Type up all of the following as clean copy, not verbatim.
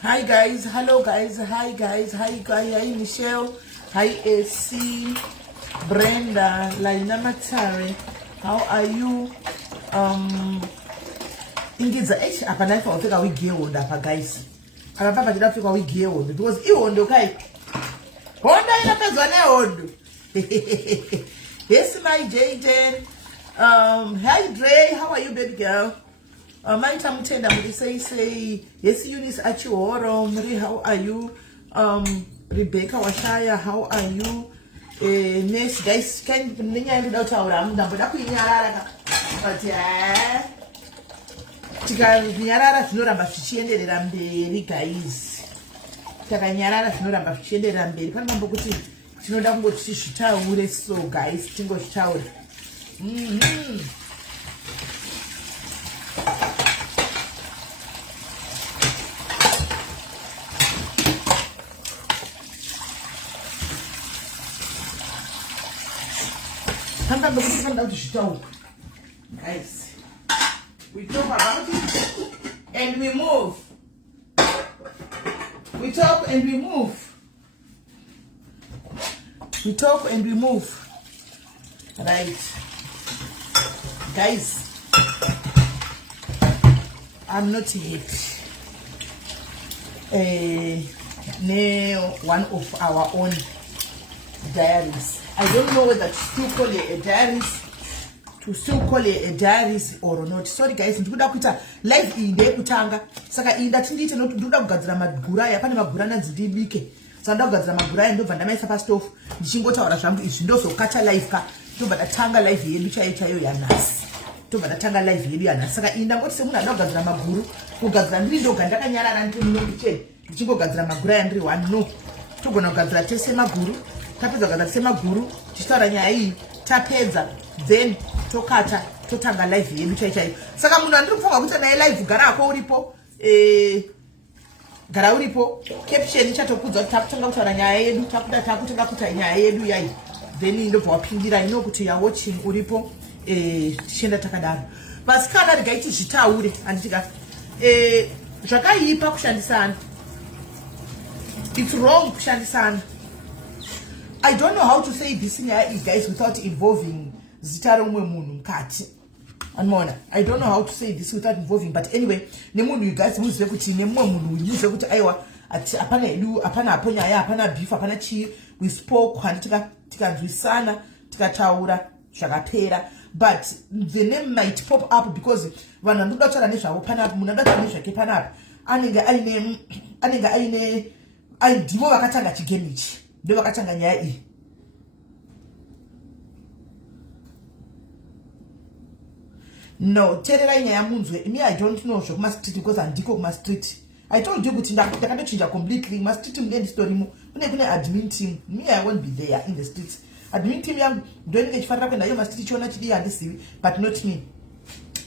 Hi guys, hello guys, hi guys, hi Michelle, hi AC, Brenda, Laina Matare, how are you? Ingiza apana ifa ofika wigi ewondo apa guys. Apapa tida fika wigi ewondo because iwondo kai. Honda inapezwa newondo. Yes my JJ. Hi Dre, how are you baby girl? My tamutenda muri say yes Eunice Achioro, Mary, how are you? Rebecca Washaya, how are you? Next guys can ninya ndo taura mudamboda kuinyarara but yeah tikanyarara zvinoramba zvichienderera mberi guys, takanyarara zvinoramba zvichienderera mberi. Pane mambo kuti tinoda kungoti tizvitaure, so guys tingozvitaura. Guys, we talk about it and we move. We talk and we move. We talk and we move. Right, guys, I'm not yet one of our own diaries. I don't know whether to still call it a diaries, or not. Sorry guys, ndikuda kuita live iyi ndeyekutanga, saka iyi ndatindiite nokuti ndikuda kugadzira maguraya. Pane maguraya anzi ndibike, saka ndoda kugadzira maguraya ndobva ndamaisa pastofu ndichingotaura zvangu izvi ndozokacha live ka tobva ndatanga live yedu chaiyo yanhasi, tobva ndatanga live yedu yanhasi. Saka iyi ndangoti semunhu anoda kugadzira maguru, kugadzira ndiri ndoga ndakanyarara ndiri munondicheni ndichingogadzira maguraya ndiri one. No, togona kugadzira tese maguru. Tapedza kugadzira tese maguru tichitaura nyaya iyi, tapedza then tokata totanga live yedu chaiyo. Saka munhu andiri kufunga kuti naye live gara ako uripo, gara uripo, caption ichatokudza kuti takutanga kutaura nyaya yedu, takutanga kuita nyaya yedu yai, then ndobva wapindira ino kuti ya watching uripo, tichienda takadaro. Basi kana regai tizvitaure, handitika zvakaipa kushandisana, it's wrong kushandisana. I don't know how to say this nyaya iyi guys without involving zita romwe munhu mukati. Anmona, I don't know how to say this without involving, but anyway, nemunhu you guys muzive kuti nemumwe munhu muzive kuti aiwa ati apana edu, apana apo nyaya, apana beef, apana chi, we spoke handitika tikanzwisana tikataura zvakapera. But the name might pop up because vanhu vandoda kutaura nezvavo panapo, munhu anoda kutaura nezvake panapo anenge aine ndivo vakatanga chigame ichi, ndivo vakatanga nyaya iyi. No, tererai nyaya munzwe. Me, I don't know zvekuma street because andiko kuma street. I told you kuti ndakandochinja completely. Ma street mune story mu kune admin team. Me, I won't be there in the streets. Admin team yangu ndoinenge chifanira kuenda iyo ma street chiona chidi handisiwi, but not me.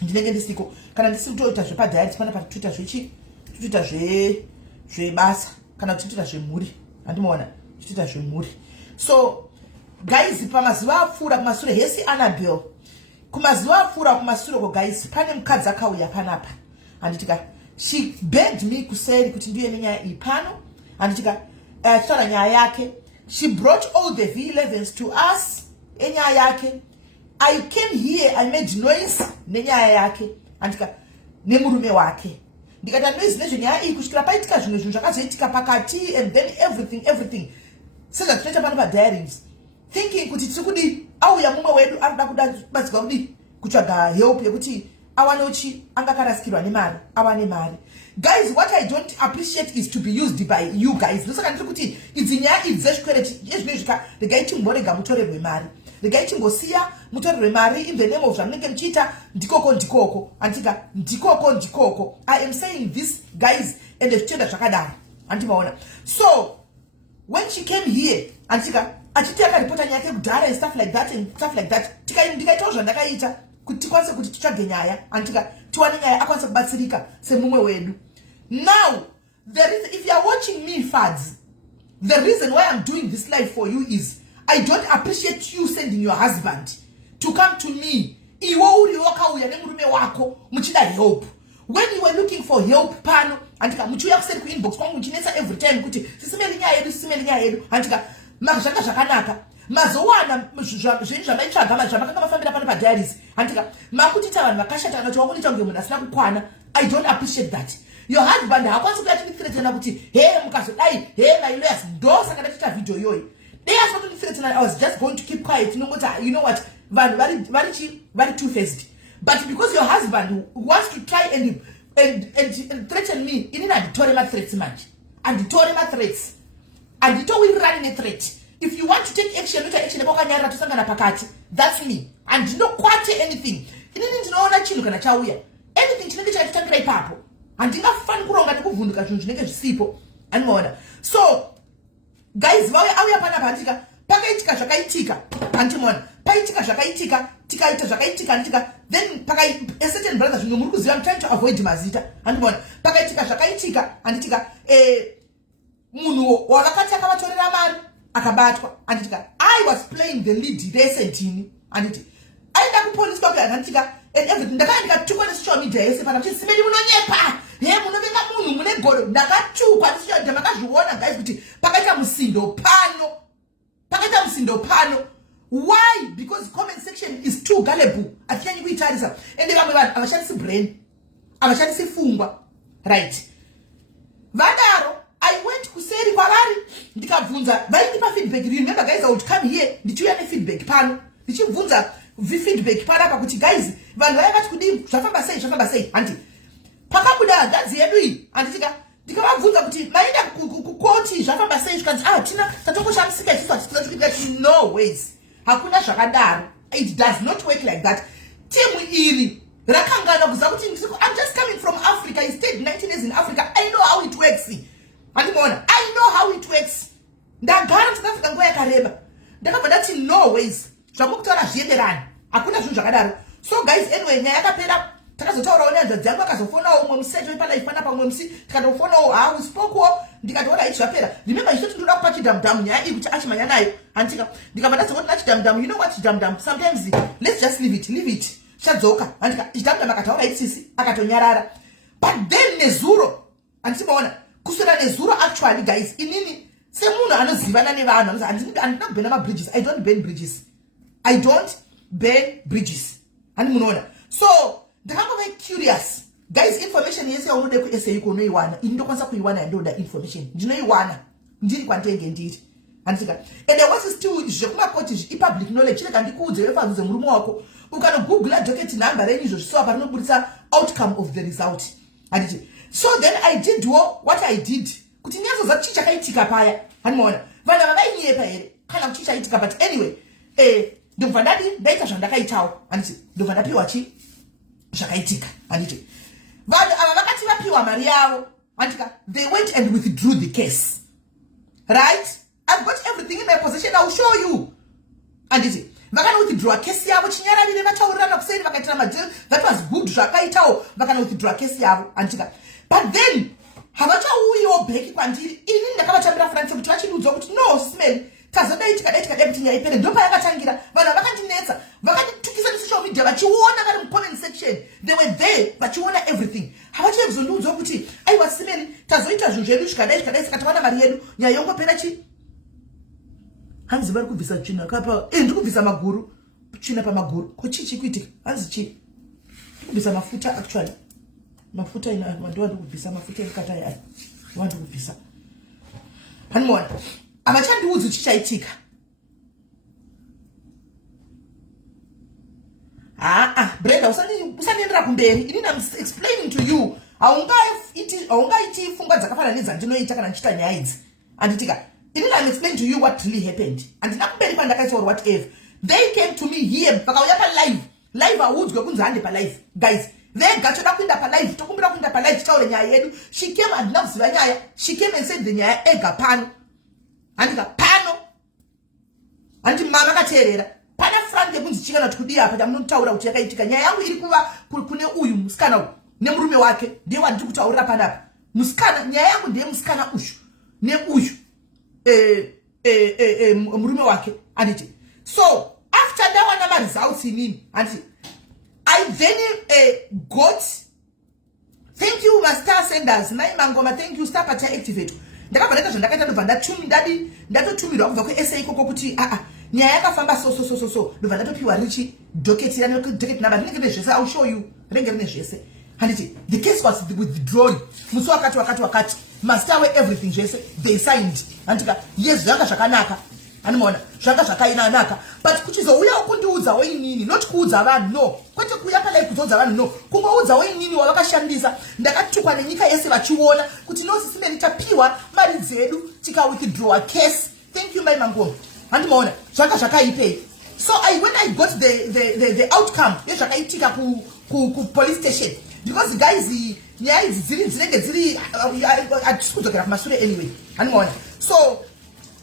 Ndinenge ndisiko. Kana ndisiko toita zvepa diary pana pa Twitter zvechi, Twitter zvebasa, kana Twitter zvemhuri. Andimaona Twitter zvemhuri. So guys, pamazuva apfuura kumashure hesi Annabelle. Kumazuva apfuura kumashure ko guys, pane mukadzi akauya panapa. Handitika she begged me kuseri kuti ndiye nenyaya iyi pano. Handitika taura nyaya yake. She brought all the V11s to us enyaya yake. I came here, I made noise nenyaya yake. Handitika nemurume wake. Ndikata noise nezvenyaya iyi kusvikira paitika zvimwe zvinhu zvakazoitika pakati, and then everything. Sezva tinoita pano padiaries, thinking kuti tiri kudi auya mumwe wedu arikuda kubatsirwa kudi kutsvaga help yekuti awane uchi angakarasikirwa nemari, awane mari. Guys, what I don't appreciate is to be used by you guys. Ndosaka ndiri kuti idzi nyaya idzi dzezvikwereti ezvinezvika regai chimborega mutorerwe mari, regai chimbosiya mutorerwe mari in the name of zvamunenge muchiita ndikoko. Antika ndikoko. I am saying this guys, and zvichienda zvakadaro. Andimaona. So when she came here, antika achiti akaripota nyaya yake kudhara and stuff like that, ndikaitawo zvandakaita kuti tikwanise kuti titsvage nyaya, antika tiwane nyaya akwanise kubatsirika semumwe wedu. Now, if you are watching me fads, the reason why I'm doing this live for you is I don't appreciate you sending your husband to come to me. Iwo uri wakauya nemurume wako muchida help. when you were looking for help pano andika muchiuya kuseri kuinbox kwangu muchinesa every time kuti sisimeli nyaya yedu andika mazvanga zvakanaka mazowana zvinhu zvamaitsvaga zvavakanga mafambira pano padiaries andika makutita vanhu vakashata kuti wakunita kunge munhu asina kukwana. I don't appreciate that. Your husband hakwanisi kuya tinithreatena kuti hey mukazodai hey my lawyers ndo saka ndachita video yoyi. They are not threatening. I was just going to keep quiet. You know what? Very two-faced. But because your husband wants to try and threaten me, you need to tell him threats much. And tell him threats. And you don't run a threat. If you want to take action, that's me. And you don't quite anything. You need to know that you can achawia. Anything you need to take a papo. And you have fun growing at the and more. So guys, vawe auya pana patika pakaitika zvakaitika antimona paitika zvakaitika tikaita zvakaitika antika then pakai a certain brother zvino muri kuziva I'm trying to avoid mazita antimona pakaitika zvakaitika anditika munhu wavakati akavatorera mari akabatwa anditika I was playing the lead recently anditi aenda kupolice kwa anditika and everything ndakaandika tukwa social media yese pana kuti simeli munonyepa munovenga munhu mune godo ndakatukwa ndisiyadha makazviona guys kuti pakaita musindo pano. Why? Because comment section is too gullible. Atiyanyi kuitarisa ende vamwe vanhu avashandisi brain avashandisi fungwa right. Vadaro I went kuseri kwavari ndikabvunza vainipa feedback. Remember guys, I would come here ndichiuya nefeedback pano ndichibvunza feedback panapa kuti guys vanhu vaya vati kudii zvafamba sei anti pakabuda gadzi yedu iyi anditika ndikavabvunza kuti maenda kukoti zvafamba sei zvikanzi tina tatongoshamisika isu no ways hakuna zvakadaro. It does not work like that. Timu iri rakangana kuziva kuti I'm just coming from Africa. I stayed 19 years in Africa. I know how it works. Andimona, I know how it works. Ndagara South Africa nguva yakareba ndakabva ndati no ways zvamukutaura zvienderana hakuna zvinhu zvakadaro. So guys, anyway nyaya yakapera takazotaurawo nyanzva dzangu akazofonawo umwe musecho ipanaifana pamwe musi tikatofonawo uspokewo ndikatoona ichi zvapera. Remember isoti ndoda kupa chidhamudhamu nyaya iyi kuti achimhanya nayo andika ndikabva ndadzokoti nachidhamudhamu. You know what chidhamudhamu sometimes let's just leave it chadzoka andika chidhamudhamu akataura itsisi akatonyarara. But then nezuro andisimaona kuswera nezuro actually guys inini semunhu anozivana nevanhu handina kubhena mabridges. I don't burn bridges and munoona. So ndakangova curious guys. Information yese yaunode kuSA unoiwana ini ndokwanisa kuiwana yandoda information ndinoiwana ndiri kwandenge ndiri andika and what's still zvekumakoti ipublic knowledge chireka ndikuudze wefanzuze murume wako ukanogoogla docket number renyu izvo zvisova parinobudisa outcome of the result anditi. So then I did what I did kuti nyazoza chii chakaitika paya handimoona vanhu vavainyepa here kana kuti chii chaitika. But anyway ndobva ndati ndaita zvandakaitawo anditi ndobva ndapiwa chii zvakaitika anditi. Vanhu ava vakati vapiwa mari yavo andika they went and withdrew the case right. I've got everything in my possession. I'll show you anditi vakana withdraw case yavo chinyararire vataurirana kuseri vakaitira madeal that was good zvakaitawo vakana withdraw case yavo andika. But then havachauyiwo bheki kwandiri ini ndakavatambira France kuti vachinudzwa kuti no smell tazodaitika kuti nyaya ipere. Ndopa yakatangira vanhu vakandinetsa vakanditukisa nesocial media vachiona vari mucomment section they were there vachiona everything. Havachazondiudzwa kuti aiwa simeni tazoita zvinhu zvedu zvikadai saka tawana mari yedu nyaya yongopera chi hanzi vari kubvisa tsvina kapa ndiri kubvisa maguru tsvina pamaguru ko chii chiri kuitika hanzi chii kubvisa mafuta actually mafuta ina ndowandi kubvisa mafuta ekata yayo wandi kubvisa handimona avachandiudzi chichaitika. Brenda usaniendera kumberi inini I'm explaining to you. Haungaiti pfungwa dzakafanana nedzandinoita kana ndichita nyaya idzi anditika inini I'm explaining to you what really happened. Handina kumberi kwandakaita or whatever. They came to me here vakauya palive audzwe kunzi hande palive guys vega toda kuenda palive tokumbira kuenda palive titaure nyaya yedu. She came and handina kuziva nyaya. She came and said the nyaya ega pano andika pano andi mama kateerera pana front yekunzi chikana tikudi apa tamunotaura kuti yakaitika. Nyaya yangu iri kuva kune uyu musikana uyu nemurume wake ndiye wandiri kutaurira panapa. Musikana nyaya yangu ndiye musikana uyu neuyu murume wake anditi. So after ndawana results inini anditi I then got Thank you Master Senders. Nai Mangoma, thank you Star Party Activate. Ndakabva zvandakaita ndobva ndatotumirwa kubva kuSA ikoko kuti nyaya yakafamba so ndobva ndatopiwa richi doketi number rinenge rine zvese. I'll show you rinenge rine zvese. Handiti the case was withdrawn musi wakati master we everything zvese they signed. Handika yes zvanga zvakanaka animona zvanga zvakainanaka but kuchizouya kundiudzawo inini not kuudza vanhu no kwete kuya pala kuzoudza vanhu no kungoudzawo inini wavakashandisa. Ndakatukwa nenyika yese vachiona kuti nozisimeni tapiwa mari dzedu tika withdraw a case. Thank you my Mangoma. Handimoona zvanga zvakaipei. So when I got the outcome yezvakaitika ku police station because guys nyaya idzi dzinenge dziri hatisi kudzokera kumashure anyway. Handimoona so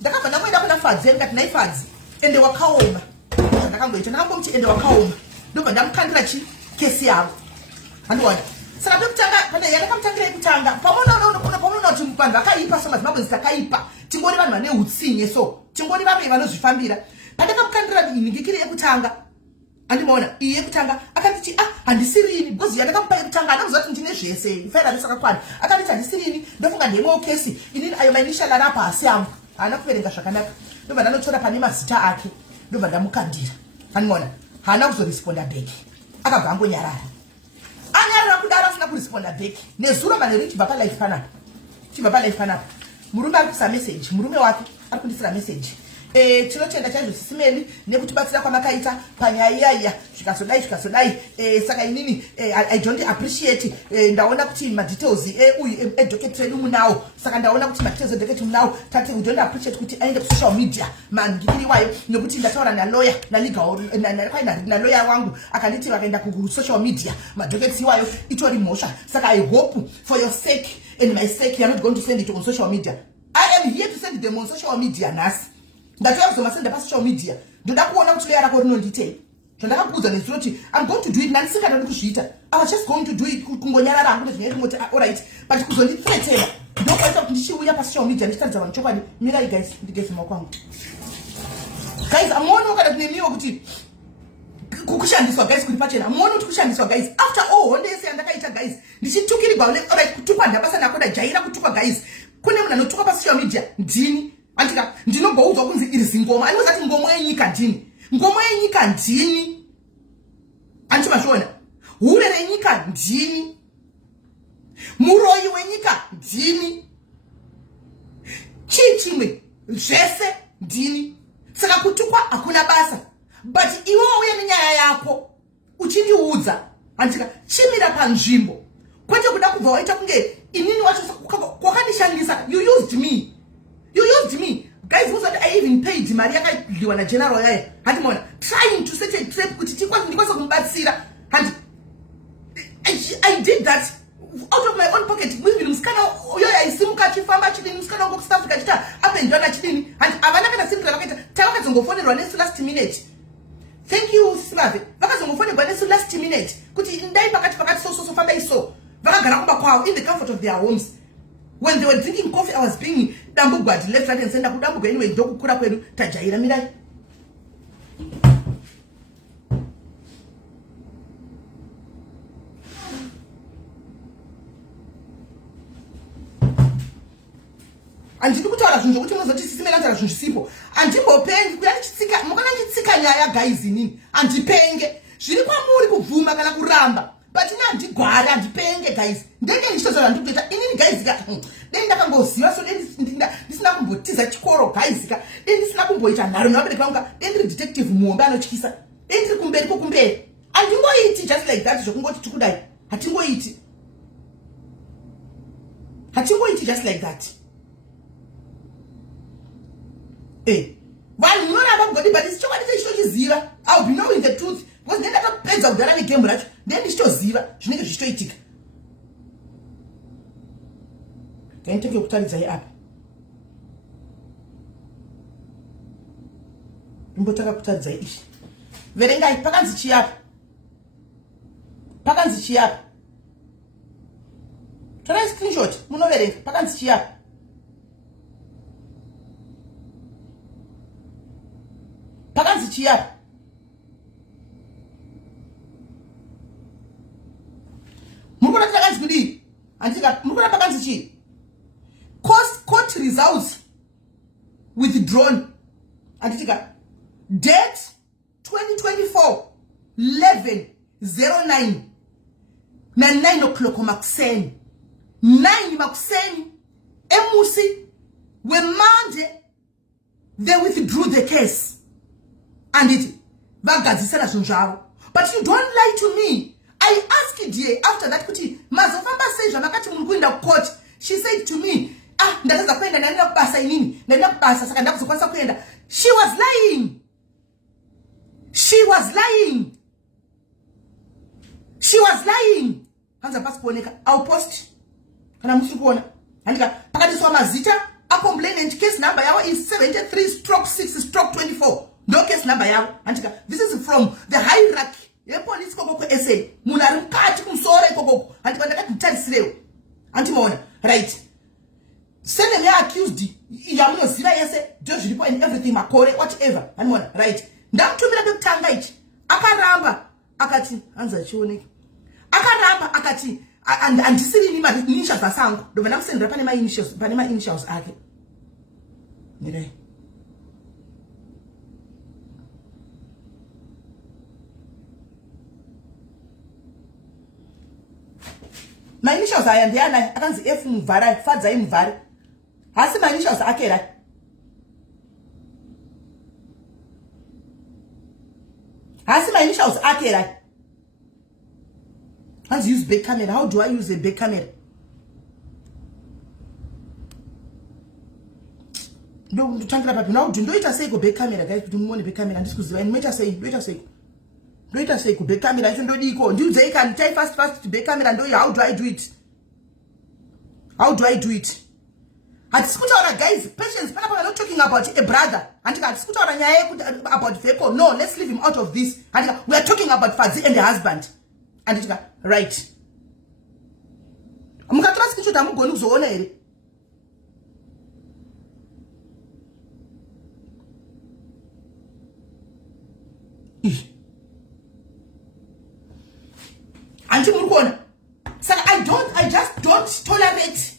ndakabva ndakuenda kuna Fadzi ndikati nai Fadzi ende wakaoma zvandakangoita ndakangomuti ende wakaoma ndobva ndamukandira kesi yavo. Handinoona saka pekutanga pane yandakamutangira yekutanga pamunoona kuti vanhu vakaipa so madzimambo dzakaipa tingori vanhu vane utsinye so tingori vamwe vanozvifambira. Pandakamukandira nhingikiri yekutanga handimoona iyi yekutanga akanditi handisirini because yandakamupa yekutanga anakuziva kuti ndine zvese faira risakakwana. Akanditi handisirini ndofunga ndiemowo kesi inini ayo mainitial ari apa hasi yangu haana kuverenga zvakanaka ndobva ndanotora pane mazita ake ndobva ndamukandira. Handimoona haana kuzoresponda back akabva angonyarara anyarara kudaro asina kuresponda back. Nezuro manheru chibva palife panapa murume ari kuisa message murume wake ari kundisira message tinotenda chaizvo sisimeni nekutibatsira kwamakaita panyaya iya zvikazodai saka inini I don't appreciate ndaona kuti madetails uyu edoketi redu munawo saka ndaona kuti madetails edoketi munawo tati we don't appreciate kuti aende kusocial media mangikiri wayo nekuti ndataura nalawyer nalawyer wangu akanditi vakaenda kusocial media madoketi iwayo itori mhosva saka I hope for your sake and my sake you are not going to send it on social media. I am here to send them on social media nhasi ndatoya kuzomasenda pasocial media ndoda kuona kuti leya rako rinonditei zvandakakuudza nezuro kuti I'm going to do it nandisingada kuzviita I was just going to do it kungonyarara hangu nezvinyaya kungoti alright but kuzondithreatera ndokwaita kuti ndichiuya pasocial media ndichitaridza vanhu chokwadi. Mirai guys ndigeze maoko angu guys amuona kana kunemiwo kuti kushandiswa guys kuri pachena amuona kuti kushandiswa guys after all honde yese yandakaita guys ndichitukirigwa alright kutukwa ndabasa nakoda jaira kutukwa guys kune munhu anotukwa pasocial media ndini andika ndinoboudzwa kunzi iri zingoma anozati ngoma yenyika ndini anchimashona hure renyika ndini muroyi wenyika ndini chimwe zvese ndini saka kutukwa hakuna basa but iwe uye nenyaya yako uchindiudza andika chimira panzvimbo kwete kuda kubva waita kunge inini wacho kwakandishandisa you used me guys who said I even paid mari yakadliwa na general yaya handimona trying to set a trap kuti ndikwanisa kumubatsira and I did that out of my own pocket. Muviri musikana uyo yaisimuka achifamba chidini musikana wangu South Africa chita up and down chidini and avana kana simple vakaita takazongofonerwa nesu last minute. Thank you Simave vakazongofonerwa nesu last minute kuti ndai pakati so famba iso vakagara kumba kwavo in the comfort of their homes. When they were drinking coffee, I was being dambugwadi left, right, and center. Kudambuga anyway, doku kura kwenu tajaira mirai. Anditi kutaura zvinhu zvokuti munozoti sisimena taura zvinhu zvisipo. Andimbopengi kuyanichitsika, mukanandichitsika nyaya guys inini. Andipenge. Zviri kwamuri kubvuma kana kuramba. But ndigwara ndipenge guys ndenge ndichitozola ndikuita inini guys ka deni ndakangoziva so ndisina kumbotiza chikoro guys ka deni ndisina kumboita nharo nabereki vangu ka deni ndiri detective muombe anotyisa deni ndiri kumberi kokumberi handingoiti just like that zvokungoti tikudai hatingoiti just like that vanhu munoramba kugoti but isichokwadi chechitochiziva I'll be knowing the truth because then ndatopedza kugara negemu racho then ndichitoziva zvinenge zvichitoitika. Ndinotenge kutaridzai apa ndimbotaka kutaridzai izvi verengai pakanzi chiyapa torai screenshot munoverenga pakanzi chiyapa murikuona takanzi kudii Anditika mukona pakanzi chi court results withdrawn. Anditika date 2024 11/09 na 9 o'clock makuseni 9 makuseni emusi wemanje they withdrew the case and it bagadzisela zvinhu. But you don't lie to me. I asked you after that kuti mazofamba sezva makati munhu kuenda court. She said to me, ndataza kuenda ndanda kubasa inini ndanda kubasa saka ndakuzokwanisa kuenda. She was lying. She was lying. She was lying. Hanza pasi kuoneka. I'll post. Kana musiri kuona. Handika pakadiswa mazita a complainant case number yawo is 73/6/24. No case number yawo. Handika this is from the hierarchy. Ye police koko SA. Munhu ari mukati kumusoro ikoko. Handika ndakati nditarisireo. Antimaona. Right. Send me accused. Yamunoziva yese. Just report and everything makore whatever. Andimaona. Right. Ndamutumira bekutanga ichi. Akaramba akati hanza chioneke. Akaramba akati andisiri ni initials asangu. Ndova ndamusendera pane ma initials ake. Nire. Ma initials aya ndiana akanzi F muvhara fadza imuvhara. Hasi ma initials ake ra. Hasi my initials ake right. Let's use back camera. How do I use a back camera? No, tangira papi. Now do it say go back camera guys. Do money back camera. This is when mecha say. Do it say go back camera. You don't go. Do they can type fast to back camera and do how do I do it? How do I do it? At Scooter guys, patience. We're not talking about a brother. And Scooter about Feko. No, let's leave him out of this. And we are talking about Fadzi and the husband. And right. I'm going to ask you to go to I just don't tolerate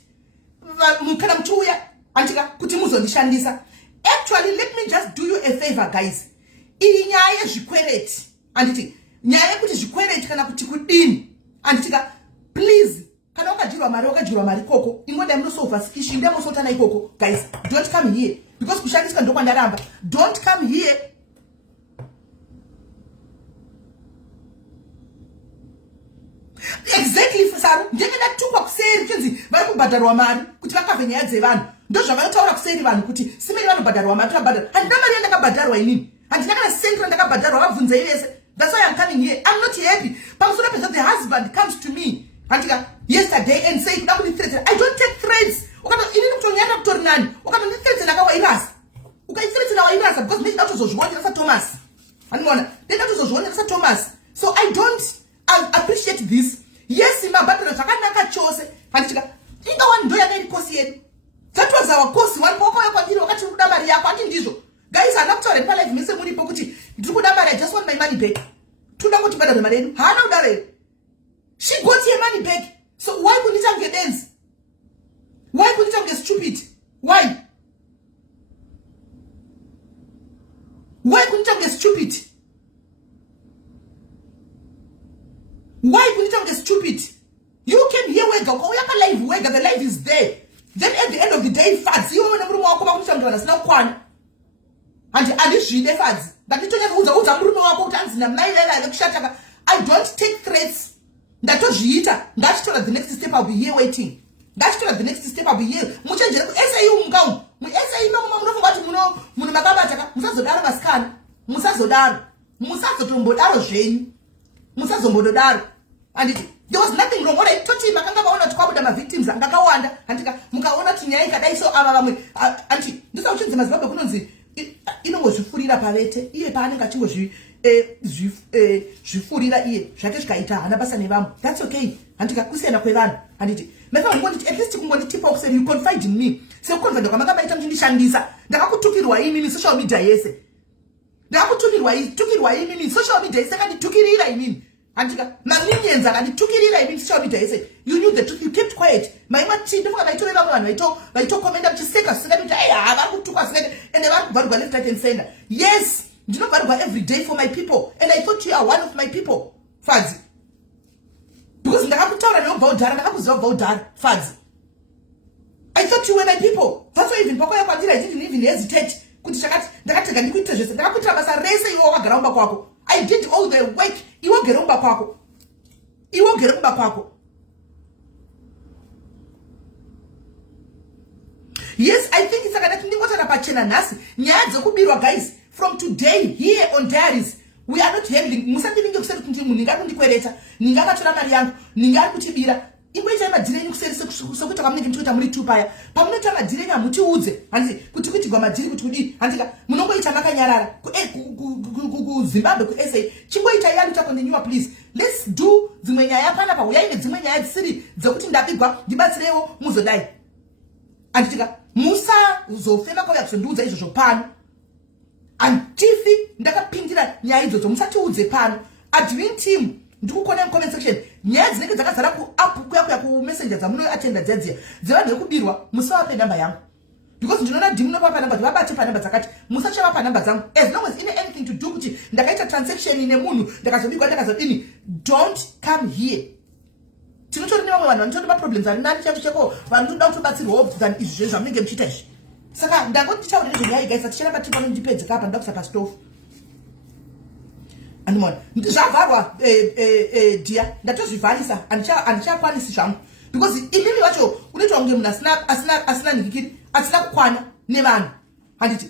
mukana mtuya antika kuti muzondishandisa. Actually, let me just do you a favor guys. Iyi nyaya zvikwereti anditi nyaya kuti zvikwereti kana kuti kudini antika please kana wakajirwa mari koko ingoda munosolva issue ndemusotana ikoko guys. Don't come here because kushandiswa ndo kwandaramba. Don't come here. Exactly Saru ndengenda tukwa kuseri kunzi vari kubhadharwa mari kuti vakave nyaya dzevanhu ndo zvavanotaura kuseri vanhu kuti simeni vanobhadharwa mari tabhadharwa handina mari yandakabhadharwa inini handina kana senti randakabhadharwa vabvunzei vese. That's why I'm coming here. I'm not happy. Pamusoro pezvo the husband comes to me andika yesterday and say kuda kundithreaten. I don't take threats. Ukato inini mutonyanda kutori nani ukandithreaten akawairasa ukaithreaten awairasa because ndinda kutozozvionera Thomas andimona ndinda kutozozvionera Thomas. So I appreciate this. Yes, in my battle, Sakanaka chose, and Inga one do again cosi. That was our course. One poko continue to Maria, Patindizo. Guys are not sorry, Palais, Mr. Muni Pokuti. I just want my money back. To go to Madame Marine, Hano Dare. She got your money back. So why couldn't you get dance? Why couldn't you get stupid? Why? Why couldn't you get stupid? Why couldn't you get stupid? You came here where the life is there. Then at the end of the day, facts. You want to walk about something now one. And this read the facts. But you don't I don't take threats. That was Jita. That's true. At the next step I'll be here waiting. That's true. At the next step I'll be here. Mucha SAU mkau. SAU no mama watu muno makabata. Musazodaro maskana. Musazotombodaro jeni. Musazombodaro. And there was nothing wrong. What I told him, makanga baona tukabuda ma victims ngakawanda. Andika mukaona tinyaya ikadai so abamwe. Anti ndisa uchenze mazibabe kunonzi inongo zvifurira pavete. Iye paanenge achingo zvifurira iye. Zvake zvikaita hana basa nevamwe. That's okay. Andika kusiyana kwevanhu. Anditi meka ngonditi at least kungonditipa kuseri you confide in me. Se confide kwamaka baita mchandishandisa. Ndakakutukirwa inini social media yese. Ndakakutukirwa inini social media yese kanditukirira inini. Antika, Maminians and the Tukiri, I mean, sorry, they say, you knew the truth, you kept quiet. My mother, I told everyone, I told comment up to say, I took us, and the one left right and center. Yes, do not go every day for my people, and I thought you are one of my people. Fads. Because in the capital, I don't vote down, I was not vote down. Fads. I thought you were my people. That's why even Pokoya Padilla, I didn't even hesitate. I did all the work. You get on you won't get on. Yes, I think it's a guys. From today, here on Diaries, we are not handling Musanding yourself to Ninga Ninga Marian, Ninga Kutibira. Imwe chama direni kusokuta kamune kimtuta muri tupaya pamune chama direni amuti udze hanzi kuti gwa madiri kuti kudi hanzika munongoita makanyarara ku Zimbabwe ku SA chingoita yali chako nenyuwa please let's do dzimwe nyaya pana pa uyaine dzimwe nyaya dzisiri dzokuti ndapigwa ndibatsirewo muzodai anditika musa zofema kwa yakusonduza izvo pano antifi ndakapindira nyaya idzodzo musati udze pano admin team ndikukona mu comment section nyaya dzinenge dzakazara ku app kuya ku messenger dzamuno attenda dzadzia dzevanhu kubirwa musawape namba yangu because ndinoona dimuno papa namba dzavabate pa namba dzakati musachava pa namba dzangu as long as ine anything to do kuti ndakaita transaction nemunhu ndakazobigwa ndakazodini don't come here tinotori nevamwe vanhu vanotori maproblems ari nani cheko vanotoda kutobatsirwawo than izvi zvamunenge muchiita izvi saka ndangonditaurire zvenyaya guys atichiramba tiri pano ndipedze kapa ndakusa pastofu andimona zvavharwa dia ndatozvivharisa handichakwanisi zvangu because imimi vacho unoita kunge munhu asina nhikiri asina kukwana nevanhu handiti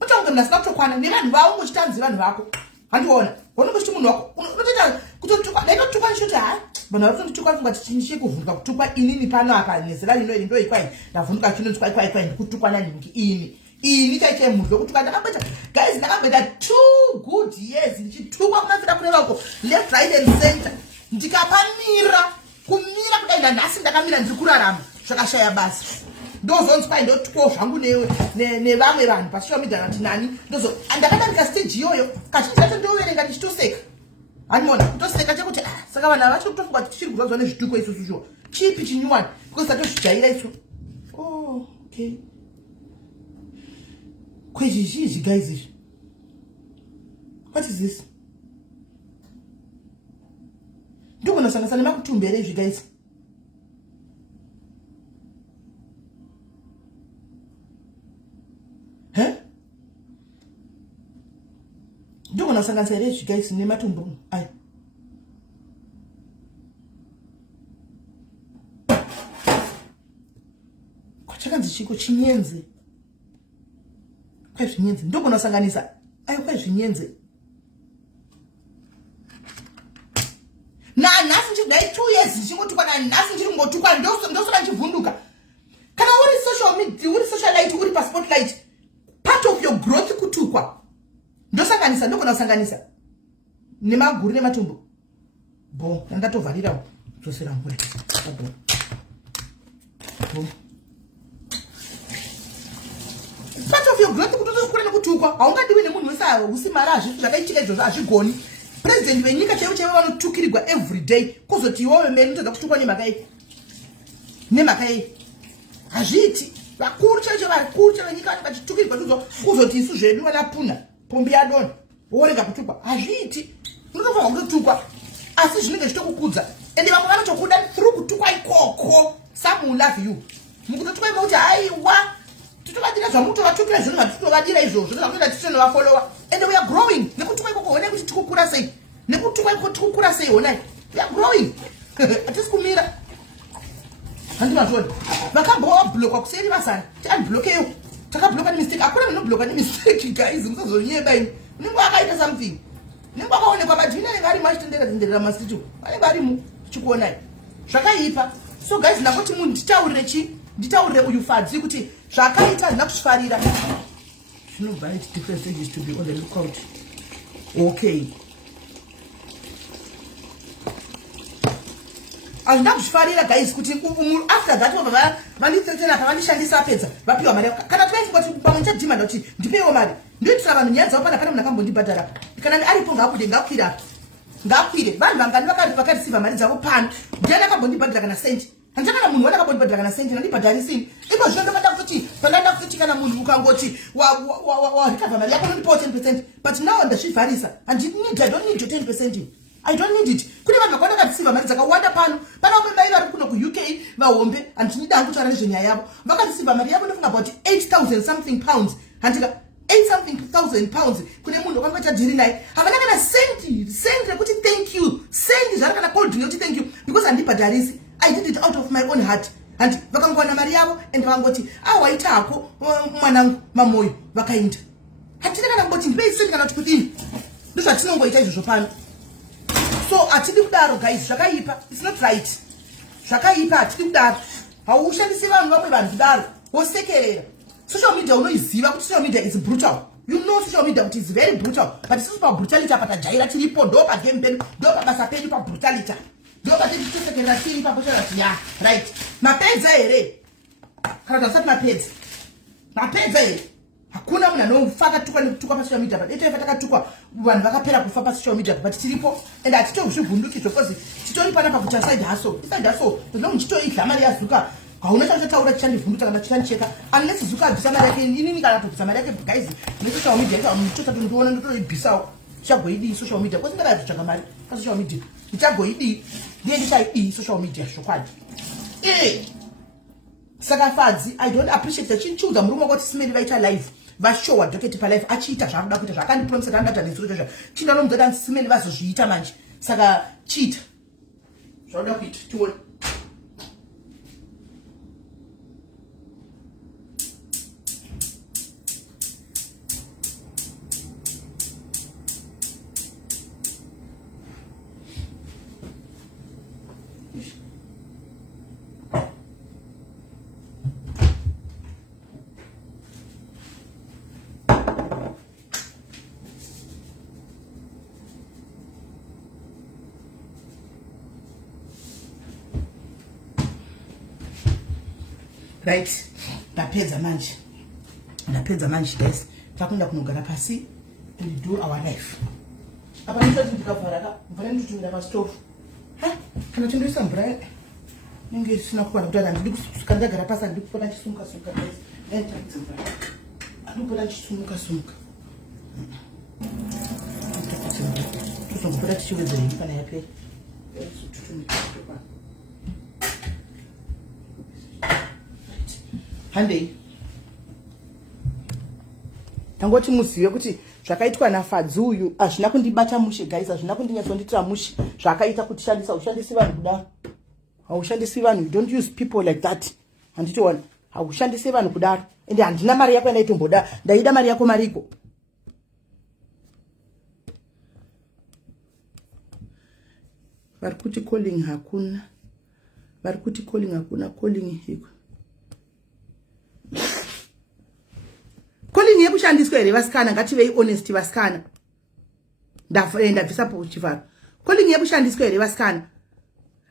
unoita kunge munhu asina kutokwana nevanhu vavo muchitanzi vanhu vako handiona vanonge chiti munhu wako unotoita kutotukwa ndaitotukwa nishoti ha vanhu vari kutonditukwa pfungwa tichikuvhunduka kutukwa inini pano apa nezera lino iri ndoikwai ndavhunduka chinonzi kwai ndikutukwa nanhingi ini chaiche munhu wekutukwa ndakapeta guys ndakapeta 2 good years ndichitukwa kumafira kune vako left right and center ndikapamira kumira kudai nanhasi ndakamira ndiri kurarama zvakashaya basa ndozonzi kwai ndotukwawo zvangu nevamwe vanhu pasocial media nati nani ndakadarika stage iyoyo kazhinji kacho ndoverenga ndichitoseka handimona kutoseka chekuti saka vanhu avachi kutofunga kuti tichiri kuzadzwa nezvituko isusu shuwa chipi chinyuwani because tatozvijaira isu okay kwezvizhizhi guys izvi what is this ndikunosangasa nemakutumbere izvi guys ndikunosanganisa here izvi guys nematumbu aya kwachakanzi chiko chinyenze kwezvinyenze ndokunosanganisa ayo kwezvinyenze nanhasi ndichidai 2 years ndichingotukwa nanhasi ndiri kungotukwa ndosora ndichivhunduka kana uri social media uri socialite uri paspotlight part of your growth kutukwa ndosanganisa ndokunosanganisa nemaguru nematumbu bo ndandatovharirawo dzosera mvura part of your growth kutotokura nekutukwa haungadiwi nemunhu wese usimari hazvitu zvakaitika izvozvo hazvigoni president wenyika chaivo vanotukirirwa every day kuzoti iwowe mberi notodza kutukwa nemhaka yei hazviiti vakuru chaicho vakuru chevenyika vanenge vachitukirirwa tuzo kuzoti isu zvedu vanapuna pombi yadonha worega kutukwa hazviiti unotofanwa kutotukwa asi zvinenge zvichitokukudza ende vamwe vanotokuda through kutukwa ikoko some will love you mukutotukwa imauti haiwa titobadira zvamutovatukira zvinhu zvatitobadira izvozvo zvakutoda tichinovafolowa and we are growing nekutukwa ikoko honai kuti tikukura sei nekutukwa ikoko tikukura sei honai we are growing hatisi kumira handimazvoni vakambovabhlokwa kuseri vasana tianblokeyo takabloka nemistake hakuna munobloka nemistake guys musazonyeba ini unenge wakaita something unenge wakaonekwa madhini anenge arimo achitenderera masitu anenge arimo chikuonai zvakaipa so guys ndakoti munhu nditaurire uyu Fadzi kuti zvakaita handina kuzvifarira zvinobva iti different stages to be on the lookout okay handina kuzvifarira guys kuti after that vabva vanditretena pavandishandisa apedza vapiwa mari kana tivaifungati pamwe ndichadhimanda kuti ndipewo mari ndoitira vanhu nyaya dzavo pana munhu akambondibhadhara kana aripo ngaabude ngaakwira ngakwire vanhu vangani vakareceiva mari dzavo pano ndiani akambondibhadhira kana sendi handina kana munhu wani akambondibhadhira kana sendi nandibhadharisini iko zvino ndomada kuti pandanda kuti kana munhu ukangoti warikavha mari yako unondipawo 10%, but now ndazvivharisa I don't need your 10%. I don't need it. Kune vanhu vakawanda vakareceiva mari dzakawanda pano. Pana vamwe mai vari kuno ku-UK vahombe handini dangu kutaura nezvenyaya yavo vakareceiva mari yavo nofunga about 8,000 something pounds handika 8 something thousand pounds kune munhu wakamboita dhiri naye havana kana sendi rekuti thank you sendi zvaro kana cold drink yekuti thank you because handibhadharisi. I did it out of my own heart and vakangowana mari yavo and vakangoti waitako mwanangu mamoyo vakaenda hatina kana kungoti ndipei sendi kana kuti kudini ndozvatinongoita izvozvo pano. So hatidi kudaro guys, zvakaipa, it's not right. Zvakaipa hatidi kudaro. Haushandisi vanhu vamwe vanhu kudaro wosekerera. Social media unoiziva kuti social media is brutal. You know social media kuti is very brutal. But isusu pa brutality apa tajaira tiripo ndo pa game pen ndo pa basa pedu pa brutality. Ndo pa tikusekerera tiri pa boshara tiya. Right. Mapedza here. Kana tasati mapedza. Mapedza here. Hakuna munhu anofaka tuka pa social media but ito takatuka vanhu vakapera kufa pa social media but tiripo and atitozvivhundukidzwa because titori pana pakuita side hustle zvino muchitoidla mari yazuka hauna chachataura chichandivhunduka kana chichandicheka unless zuka abvisa mari yake inini kana tobvisa mari yake guys nesocial media ika muchotatu ndiona ndotoibvisawo tichagoidii social media kwasi ndakadzitsvaga mari pasocial media ndichagoidii ndiye ndichaidii social media zvokwadi saka fadzi I don't appreciate that chinchiudza murume wako kuti simeni vaita live vashowa dhoketi palive achiita zvaakuda kuita zvakandipromisa ndandata nezuro izvozvo chindanomudzada simeni vazozviita manje saka chiita zvauda kuita tione. Right, ndapedza manje guys, takunda kunogara pasi and do our life. Apa nditoti ndikavhara ka mvura ndikutumira pa stove. Kana tindoisa mvura nenge sina kukwana kuti ndiri kusuka ndagara pasi ndikupota chisumuka guys. Ndikupota chisumuka. Tuzongopota tichiwedzera kana yapera. Handei tangoti muzive kuti zvakaitwa nafadzi uyu hazvina kundibata mushe guys, hazvina kundinyatsonditira mushe zvakaita kuti ushandisi vanhu kudaro. Haushandisi vanhu, you don't use people like that. Handitiona haushandisi vanhu kudaro ende handina mari yako yanaitomboda ndaida mari yako mariko. Varikuti calling hakuna calling hiko calling yekushandiswa here vasikana ngativei honest vasikana ndabvisa po chivharo. Calling yekushandiswa here vasikana.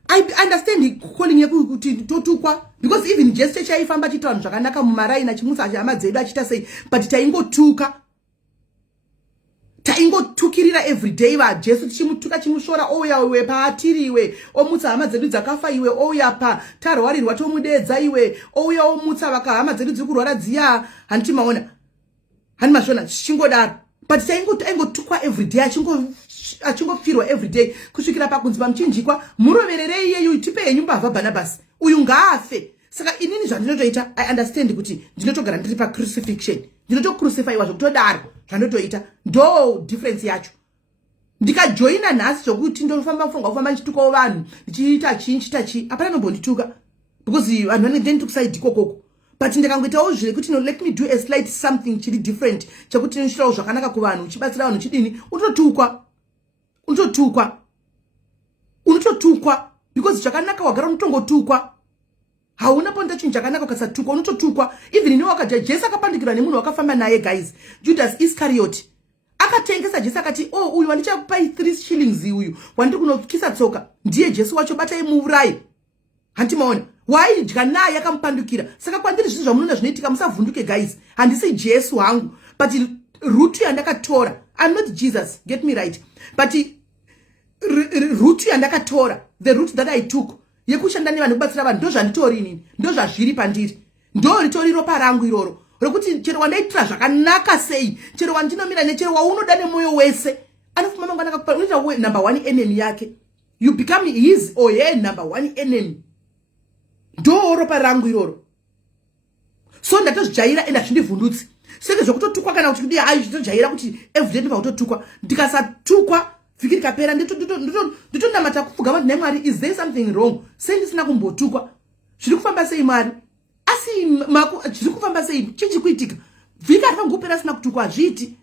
I understand calling yekuti totukwa because even gesture chaifamba chita vanhu zvakanaka mumaraini achimutsa hama dzedu achita sei but taingotukirira everyday vajesu tichimutuka chimushora ouya iwe paatiri iwe omutsa hama dzedu dzakafa iwe ouya pa tarwarirwa tomudedza iwe ouya omutsa hama dzedu dziri kurwara dziya handimaona hanimazvona chichingodaro but taingotukwa everyday achingofirwa everyday kusvikira pakunzi pamuchinjikwa murovererei iyeyu tipei nyumbavha Barnabas uyu ngaafe. Saka inini zvandinotoita I understand kuti ndinotogara ndiri pa crucifixion ndinotocrucifyiwa zvokutodaro zvandotoita ndo difference yacho. Ndikajoina nhasi zvokuti ndofamba kufamba ndichitukawo vanhu ndichiita chii hapana nombondituka because vanhu vanenge nditukusaidi kokoko but ndakangoitawo zviri kuti no let me do a slight something chiri different chekuti ndinoshirawo zvakanaka kuvanhu uchibatsira vanhu chidini unototukwa because zvakanaka wagara unotongotukwa. Hauna ponda chinhu chakanaka ukasatukwa unototukwa. Even ine wakaja Jesu akapandikirwa nemunhu wakafamba naye guys, Judas Iscariot akatengesa Jesu akati uyu wandichakupai 3 shillings uyu wandiri kunokisa tsoka ndiye Jesu wacho batai muurayi. Handimaona waidya naye akamupandukira. Saka kwandiri zvinhu zvamunoona zvinoitika musavhunduke guys, handisi Jesu hangu but route yandakatora I'm not Jesus, get me right, but route yandakatora, the route that I took, yekushanda nevanhu kubatsira vanhu ndo zvanditori inini, ndo zvazviri pandiri, ndo ritori ropa rangu iroro rokuti chero wandaitira zvakanaka sei, chero wandinomira nechero waunoda nemoyo wese, anofuma mangwana akakupa unoita number one enemy yake, you become his or her number one enemy, ndo ropa rangu iroro. So ndatozvijaira enda zvindivhundutsi seke zvokutotukwa kana kuti kudi hai zvitojaira kuti everyday pautotukwa ndikasatukwa vhiki rikapera nditonamata kufuga vanhu naMwari, is there something wrong sei ndisina kumbotukwa, zviri kufamba sei Mwari, asi zviri kufamba sei, chinji kuitika vhiki aripangopera asina kutukwa, hazviiti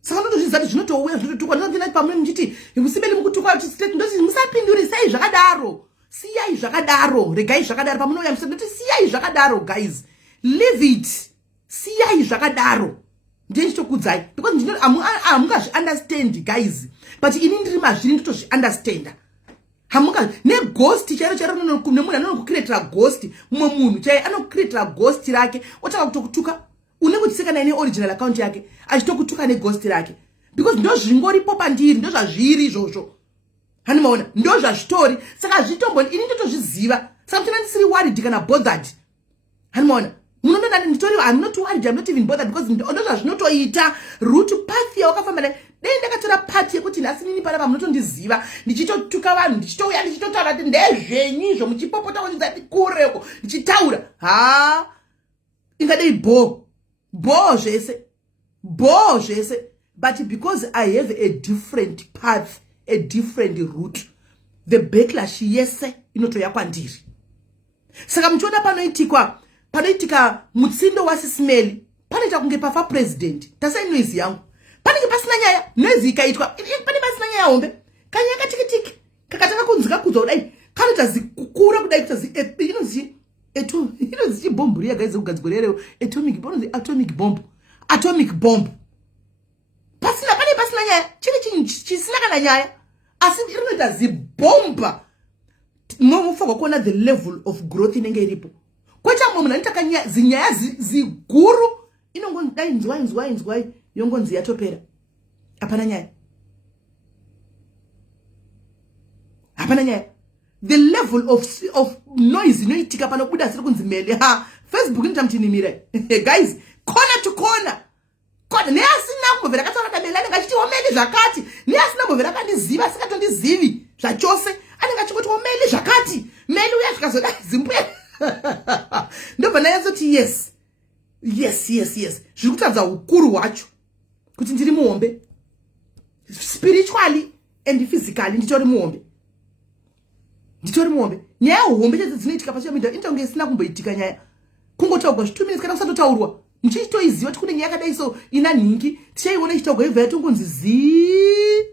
saka ndotozviziva kuti zvinotouya zvinototukwa. Ndinoti pamwe muchiti musibeli mukutukwa kuti straight ndoti musapindurisai zvakadaro, siyai zvakadaro, regai zvakadaro, pamunouya ndoti siyai zvakadaro guys, leave it, siyai zvakadaro, ndiye nditokudzai because ndinoti amungazvi-understand guys, but ini ndiri mazviri ndotozvi-understanda. Hamunga neghost chero nemunhu anokucreatira ghost, mumwe munhu chaiye anokucreatira ghost rake otaka kutokutuka, unenge uchiseka naye neoriginal account yake achitokutuka neghost rake because ndo zvingoripo pandiri, ndo zvazviri izvozvo, hanimaona, ndo zvazvitori, saka zvitomboni ini ndotozviziva, saka mutenda ndisiri worried kana bothered, hanimaona, munondoda nditori I'm not worried, I'm not even bothered because ndo zvazvinotoita route path yawakafamba naye. Dei ndakatora part yekuti nhasi nini panapa munotondiziva ndichitotuka vanhu ndichitouya ndichitotaura kuti ndezvenyizvo muchipopota kuti ndati kureko ndichitaura ingadei bo zvese, but because I have a different path, a different route, the backlash yese inotoya kwandiri. Saka muchiona panoitika mutsindo wasisimeli panoita kunge pafa president, tasai noise yangu panenge pasina nyaya, noise ikaitwa pane pasina nyaya hombe, kanyaya tikitiki kakataka kunzika kudza kudai kanoita zikukura kudai kuti inozi chibombu riya guys kugadzigorero atomic bomb pane pasina nyaya, chiri chisina kana nyaya, asi inoita zibomba. Munofanirwa kuona the level of growth inenge iripo. Kweta mumwe anotaka zinyaya ziguru inongodai nzwai yongonzi yatopera, hapana nyaya. The level of noise inoitika panobuda siri kunzi mele Facebook inoita mutinimire guys, corner to corner neasina kumbovera akataura damele anenge achiti womeli zvakati, neasina kumbovera akandiziva asikatondizivi zvachose anenge achingoti womeli zvakati, meli uya zvikazoda zimbwe ndobva nayazoti yes zviri kutadza ukuru hwacho kuti ndiri muhombe spiritually and physically, nditori muhombe. Nyaya hombe chete dzinoitika pasina midha intonge isina kumboitika nyaya, kungotaurwa 2 minutes kana kusatotaurwa muchitoiziva kuti kune nyaya yakadai so ina nhingi, tichaiona ichitaurwa ibva yatongonzi zi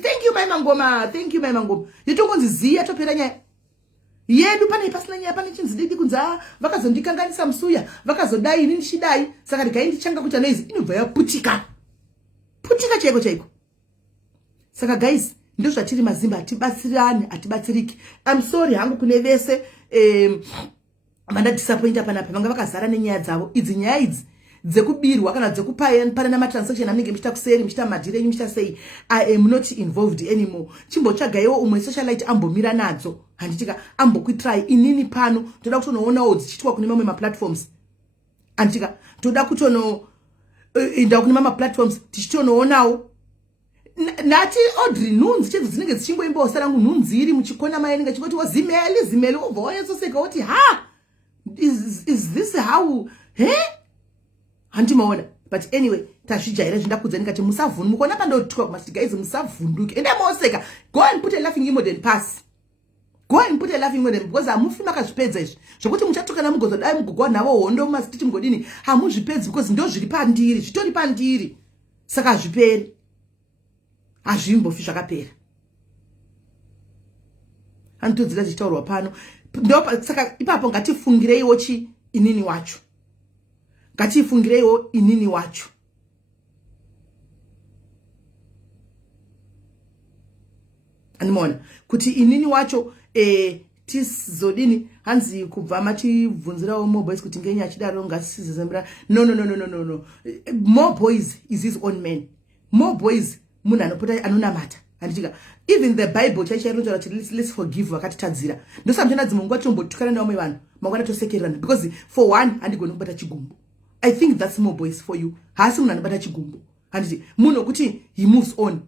thank you my mangoma yatongonzi zi yatopera nyaya yedu. Pane pasina nyaya, pane chinzi didi kunzi vakazondikanganisa musuya, vakazodai ini ndichidai, saka regai ndichanga kuita noizi inobva yaputika chaiko. Saka guys, ndo zvatiri mazimba, hatibatsiriki. I'm sorry hangu kune vese vanda disappointa panapa vanga vakazara nenyaya dzavo. Idzi nyaya idzi dzekubirwa kana dzekupanana matransaction amunenge muchita kuseri, muchita madhirenyu, muchita sei, I am not involved anymore. Chimbotsvagaiwo umwe socialite ambomira nadzo, handitika ambokuitrai inini pano toda kutonoonawo dzichitwa kune mamwe maplatforms, handitika toda kutonoenda kune mamwe platforms tichitonoonawo. Nati Audrey nhunzi chedzo dzinenge dzichimboimba rangu nhunzi iri muchikona mainenge chingoti zimeli ubva wanyasoseka kuti is this how handimaona. But anyway, tazvijaira zvindakudzani kati musavhunduka, mukaona pandotwa kumati guys musavhunduke, enda moseka, go and put a laughing emoji and pass, because hamufi makazvipedza izvi zvokuti muchatukana mugozodai mugogwa navo hondo mumasititi mugodini, hamuzvipedzi because ndo zviri pandiri, zvitori pandiri, saka hazviperi, hazvimbofi zvakapera. Hanitodzira dzichitaurwa pano, saka ipapo ngatifungireiwo inini wacho, ngatifungireiwo inini wacho. Animona kuti inini wacho tizodini hanzi kubva machibvunzirawo more boys kuti ngenya achidaro ngasizezembera no. More boys is his own man. More boys munhu anopota anonamata handitika even the bible chaironzera kuti let's forgive vakatitadzira ndosamtenda dzimwe tombotukana nawo vanhu mangwana tosekerana because for one handigoni kubata chigumbu. I think that's more boys for you. Haasi munhu anobata chigumbu handiti munhu kuti he moves on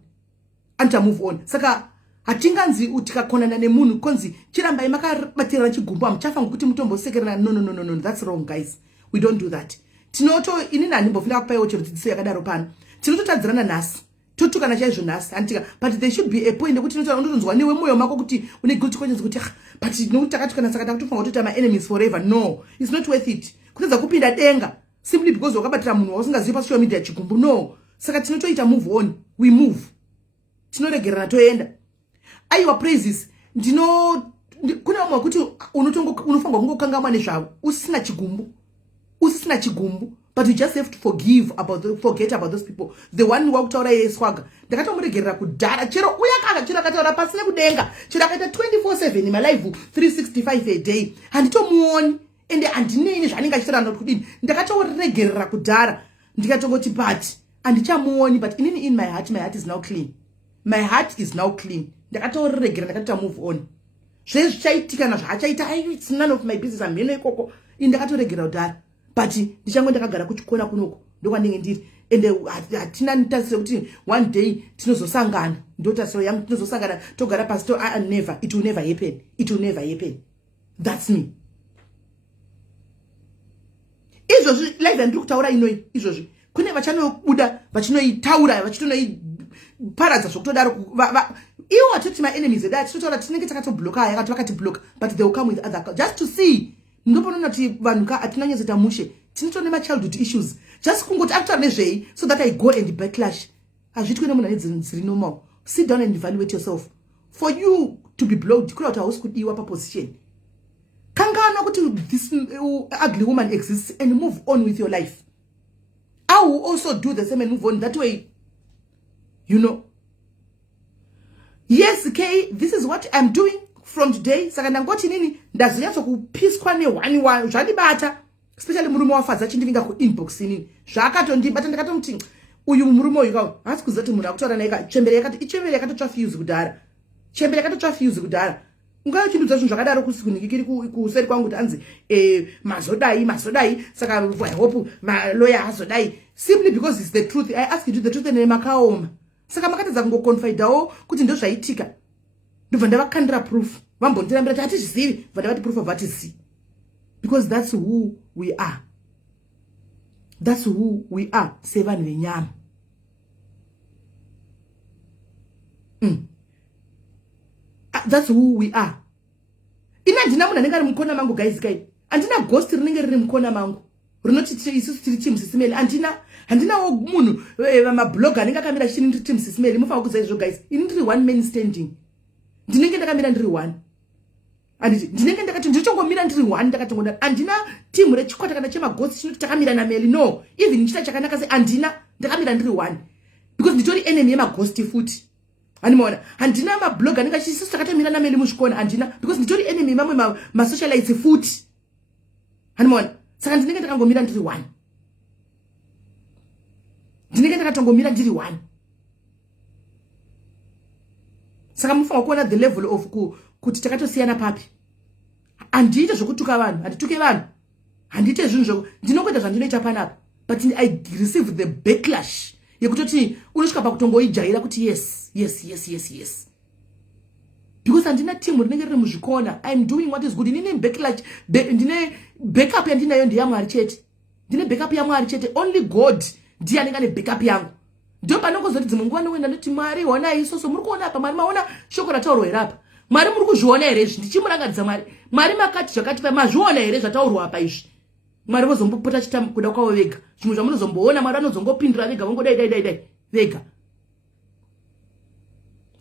anta move on saka hatinganzi utikakonana nemunhu konzi chirambai makabatirana chigumbu amuchafa ngokuti mutombosekerana no, that's wrong guys. We don't do that. Tinoto inini handimbofunda kupaiwo chirodzidziso yakadaro pano tinototadzirana nhasi totukana chaizvo nhasi handitika but there should be a point yekuti unotonzwa newe mwoyo mako kuti une guilty conscience kuti but nokuti takatukana saka takutofunga kuti ma enemies forever. No, it's not worth it. Kunedza kupinda denga simply because wakabatira munhu wasingazivi pasocial media chigumbu. No, saka tinotoita move on. We move, tinoregerana toenda. Aiwa praises kuna umwe kuti unofanga kungokangamwa nezvavo usisina chigumbu but you just have to forget about those people. The one wakutaura yeswaga ndakatomuregerera kudhara chero uyakanga chero akataura pasine kudenga chero akaita 24/7 my life 365 a day handitomuoni ende handinei zvanenge achitaura kudini ndakatoregerera kudhara ndikatongoti but handichamuoni but inini in my heart is now clean. My heart is now clean. Ndakatoregerera ndakatoita move on. Zvezvi chaitika na zvachaita it's none of my business ameno ikoko ndakatoregerera kudhara but ndichango ndakagara kuchikona kunoko ndokwanenge ndiri ende hatina nitarisiro kuti one day tinozosangana ndotarisiro yangu tinozosangana togara pasi never. It will never happen. That's me. Izvozvi live ndiri kutaura inoi izvozvi kune vachanobuda vachinoitaura vachinoiparadza zvokutodaro iwo watoti my enemies that tinotaura tinenge takatobloka yakati vakatibloka but they will come with other just to see. Ndoponona kuti vanhu ka atinanyezeta mushe tinotone ma childhood issues just kungoti akutaura nezvei so that I go and backlash. Hazvitwi nemunhu anedziri normal. Sit down and evaluate yourself. For you to be blocked kuri kuti hausi kudiwa paposition. Kangana kuti this ugly woman exists and move on with your life. I will also do the same and move on that way. You know. Yes, okay, this is what I'm doing from today. Saka ndangoti nini ndazonyatso kupiswa ne zvadibata especially murume wafadza chindivinga ku inbox nini zvakatondibata ndakatomti uyu murume uyu kawo hasi kuzati munhu akutaura naye chembere yakatotsva fuse kudhara ungayo chindudza zvinhu zvakadaro kusikuningikiri kuseri kwangu kuti anzi mazodai saka I hope lawyer hazodai simply because it's the truth. I ask you the truth and makaoma saka makatadza kungoconfidawo kuti ndo zvaitika ndobva ndavakandira proof vambondirambira kuti hatizvizivi bva ndavati proof of vatisi because that's who we are. Sevanhu venyama. That's who we are. Ina handina munhu anenge ari mukona mangu guys handina ghost rinenge riri mukona mangu rinoti isusu tiri team sisimeli handinawo munhu mablog anenge akamira chini ndiri team sisimeli mufanira kuziva izvo guys. Ini ndiri one man standing. Ndinenge ndakamira ndiri one anditi ndinenge ndakati ndichongomira ndiri one ndakatongoda handina team rechikwata kana chemagosi chinoti takamira nameli no even nichita chakanaka se handina ndakamira ndiri one because nditori enemy yemagosti futi. Handimona handina mablog anenge achisisu takatomira nameli muzvikona handina because nditori enemy mamwe masocialites futi. Handimona saka ndinenge ndakangomira ndiri one. Ndinenge ndakatongomira ndiri one. Saka mufanira kuona the level of kuti takatosiyana papi. Handiite zvokutuka vanhu, handituke vanhu. Handiite zvinhu ndinokuita zvandinoita panapa. But I receive the backlash yekutoti unosvika pakutongoijaira kuti yes. Because handina team rinenge riri muzvikona. I'm doing what is good. Ndine backlash, ndine backup yandinayo ndeyamwari chete. Ndine backup yamwari chete. Only God ndiye anenge ane backup yangu. Ndio panongozoti dzimwe nguva noenda ndoti Mwari honai isoso muri kuona apa Mwari maona shoko rataurwa here apa. Mwari muri kuzviona here izvi ndichimurangadza Mwari makati zvakati pa mazviona here zvataurwa apa izvi. Mwari vozombopota chita kuda kwavo vega. Zvimwe zvamunozomboona Mwari anozongopindura vega vongodai vega.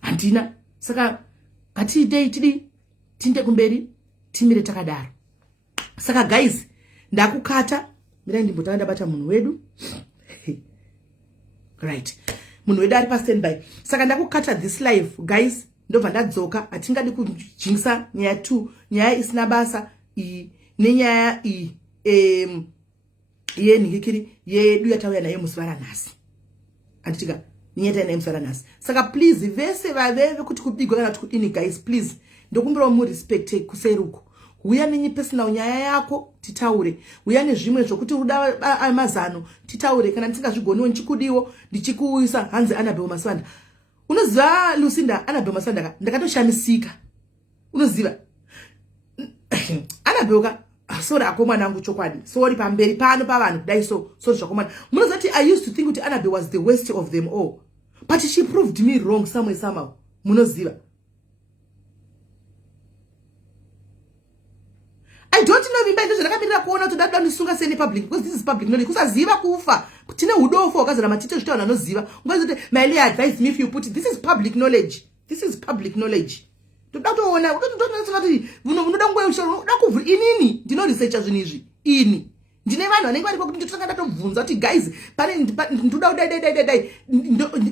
Handina saka ngatiitei tinde kumberi timire takadaro. Saka guys ndakukata mirai ndimbotanga ndabata munhu wedu. Right. Munhu wedu ari pa standby. Saka ndakukata this live guys ndobva ndadzoka hatingadi kujingisa nyaya 2 nyaya isina basa iyi nenyaya iyi yenhikiri yedu yatauya nayo musivara nhasi anditika ninyaya nayo musivara nhasi saka please vese vaveve kuti kubigwa kana kuti kudini guys please ndokumbirawo murespecte kuseruko uya nenye personal nyaya yako titaure uya nezvimwe zvokuti uda mazano titaure kana ndisingazvigoniwo ndichikudiwo ndichikuisa hanzi Annabel Maswanda unoziva Lucinda Annabel Maswanda ndakatoshamisika unoziva Annabel ka sorry akomana angu chokwadi sorry pamberi pano pavanhu kudai sorry zvakomana munozati I used to think that Annabel was the worst of them all but she proved me wrong somewhere somehow munoziva I don't know if I'm ndakamirira kuona kuti dada ndisunga seni public because this is public knowledge kusaziva kufa tine udofo wakazara matito zvitaura anoziva ngokuti my lady advise me if you put it, this is public knowledge toda kuona kuti unoda ngoda kuvhura inini ndino researcha zvinhu izvi ini ndine vanhu vanenge varipo kuti ndotanga ndatovhunza kuti guys pane ndoda dai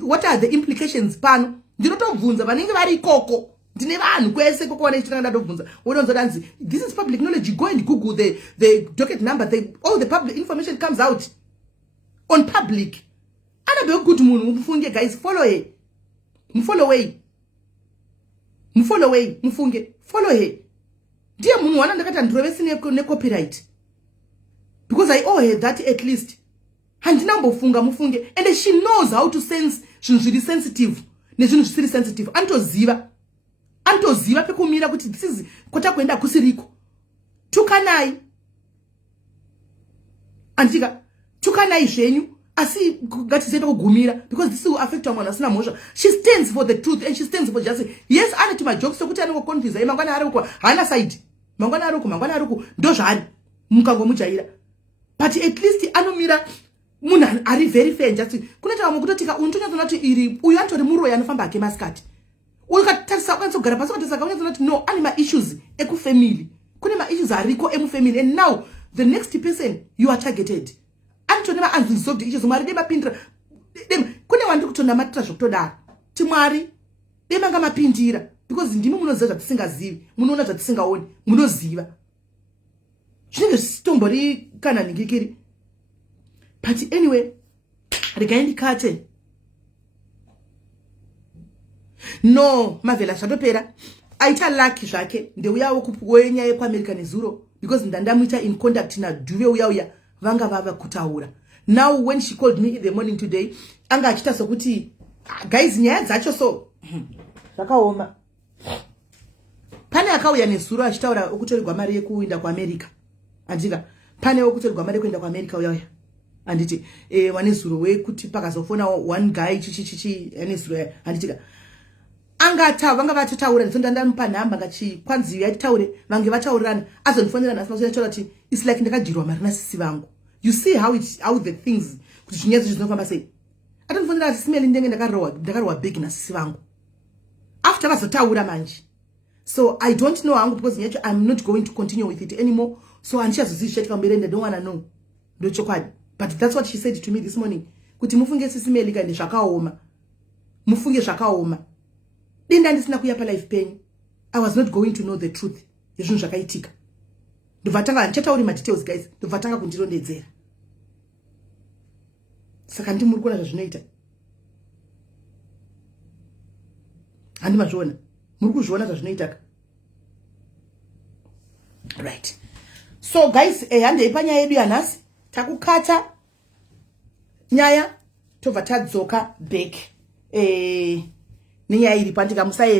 what are the implications pano ndinotovhunza vanenge vari ikoko ndine vanhu kwese kokona ichitanga ndatovhunza unonzodanzi this is public knowledge. Go and google the docket number, all the public information comes out on public. Annabel good munhu mufunge guys, follow her mufunge follow her ndiye munhu wana ndakati ndrovesi ne copyright because I owe her that at least handinambofunga mufunge and she knows how to sense zvinhu zviri sensitive nezvinhu zvisiri sensitive antoziva pekumira kuti this is kwata kuenda kusiriko tukanai antika tukanai zvenyu asi ngatizive kugumira because this will affect mwana asina mhosva. She stands for the truth and she stands for justice. Yes ane to my jokes sokuti anenge confuse mangwana ariko hana side mangwana ariko ndo zvari mukangomujaira but at least anomira munhu ari very fair just kunoita vamwe kutotika unotonyadzona kuti iri uyu antori muroyi anofamba hake masikati ukatarisa ukanzogara pasi ukatarisa unyadzona kuti no ane ma-issues ekufamily kune ma-issues ariko emufamily and now the next person you are targeted antonema unresolved issues mwari demapindira kune wandi kutonamatira zvokutodaro ti mwari demanga mapindira because ndimi munoziva zvatisingazivi munoona zvatisingaoni munoziva zvinenge zvisimbori kana ningikiri but anyway regai ndikate no mavhela zvatopera aita lucky zvake ndeuyawo kuwenyaya yekuamerica nezuro because ndandamuita in contact nadhuve uya vanga vava kutaura. Now when she called me in the morning today anga achita sokuti guys nyaya dzacho so zvakaoma pane akauya nezuro achitaura okutorerwa mari yekuenda kuAmerica andika pane okutorerwa mari yekuenda kuAmerica uya anditi wane zuro wekuti pakazofona one guy chichi ane zuro anditika angata vanga vatotaura ndandampa nhamba ngachi kwanzi yataure vange vataurirana azonifonera nhasi masoya kuti it's like ndakajirwa mari nasisi vangu. You see how the things kuti zvinyadzo zvinofamba sei atonifonera kuti simeli ndenge ndakarowa big nasisi vangu after vazotaura manje. So I don't know hangu because nyacho I'm not going to continue with it anymore. So andichazozivishatika mbere and I don't want to know ndochokwadi. But that's what she said to me this morning kuti mufunge sisimeli kandi zvakaoma mufunge zvakaoma denda ndisina kuyapa life penyu. I was not going to know the truth yezvinhu zvakaitika. Ndobvatanga ndichatauri ma details guys ndobvatanga kundirondedzera saka ndimuri kuona zvazvinoita handimazviona muri kuzviona zvazvinoita right. So guys handei panyaya yedu yanhasi takukata nyaya tobva tadzoka back nenyaya iri pandika musaenda